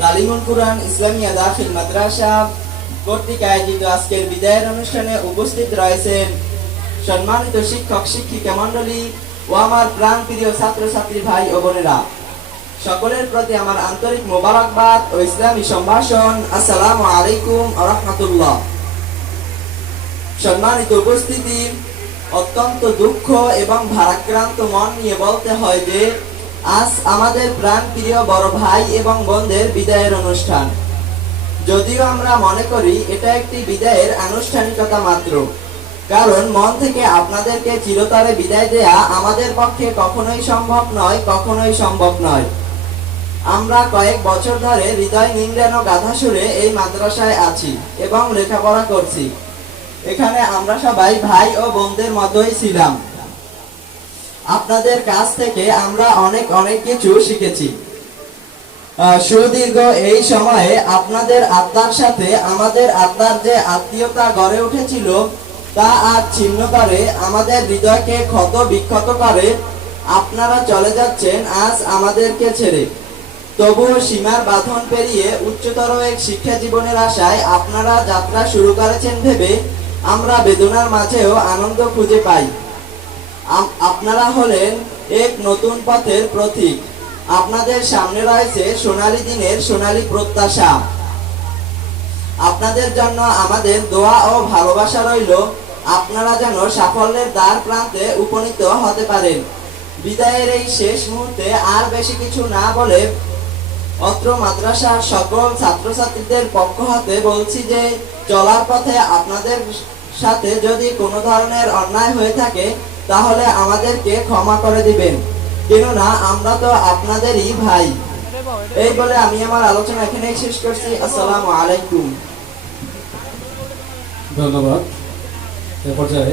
তালিমুল কুরআন ইসলামিয়া দাখিল মাদ্রাসা কর্তৃক আয়োজিত আজকের বিদায়ের অনুষ্ঠানে উপস্থিত রয়েছেন সম্মানিত শিক্ষক শিক্ষিকা মণ্ডলী ও আমার প্রাণপ্রিয় ছাত্রছাত্রী ভাই ও বোনেরা। সকলের প্রতি আমার আন্তরিক মোবারকবাদ ও ইসলামী সম্ভাষণ। আসসালামু আলাইকুম ওয়া রাহমাতুল্লাহ। সম্মানিত উপস্থিতি, অত্যন্ত দুঃখ এবং ভারাক্রান্ত মন নিয়ে বলতে হয় যে আজ আমাদের প্রাণপ্রিয় বড় ভাই এবং বোনদের বিদায়ের অনুষ্ঠান। যদিও আমরা মনে করি এটা একটি বিদায়ের আনুষ্ঠানিকতা মাত্র, কারণ মন থেকে আপনাদেরকে চিরতরে বিদায় দেয়া আমাদের পক্ষে কখনোই সম্ভব নয়। আমরা কয়েক বছর ধরে হৃদয় নিংড়ানো গাধা সুরে এই মাদ্রাসায় আছি এবং লেখাপড়া করছি। এখানে আমরা সবাই ভাই ও বোনদের মতোই ছিলাম। আপনাদের কাছ থেকে আমরা অনেক কিছু শিখেছি। সুদীর্ঘ এই সময়ে আপনাদের আত্মার সাথে আমাদের আত্মার যে আত্মীয়তা গড়ে উঠেছিল তা আজ ছিন্ন করে আমাদের হৃদয়কে ক্ষত বিক্ষত করে। আপনারা চলে যাচ্ছেন আজ আমাদেরকে ছেড়ে। তবুও সীমার বাঁধন পেরিয়ে উচ্চতর এক শিক্ষা জীবনের আশায় আপনারা যাত্রা শুরু করেছেন ভেবে আমরা বেদনার মাঝেও আনন্দ খুঁজে পাই। আপনারা হলেন এক নতুন পথের প্রতীক। আপনাদের সামনে রয়েছে সোনালী দিনের সোনালী প্রত্যাশা। আপনাদের জন্য আমাদের দোয়া ও ভালোবাসা রইল। আপনারা যেন সাফল্যের দ্বার প্রান্তে উপনীত হতে পারেন। বিদায়ের এই শেষ মুহূর্তে আর বেশি কিছু না বলে অত্র মাদ্রাসার সকল ছাত্রছাত্রীদের পক্ষ হতে বলছি যে চলার পথে আপনাদের সাথে যদি কোনো ধরনের অন্যায় হয়ে থাকে তাহলে আমাদেরকে ক্ষমা করে দিবেন, কেননা আমরা তো আপনাদেরই ভাই। এই বলে আমি আমার আলোচনা এখানেই শেষ করছি। আসসালামু আলাইকুম। ধন্যবাদ। এ পর্যায়ে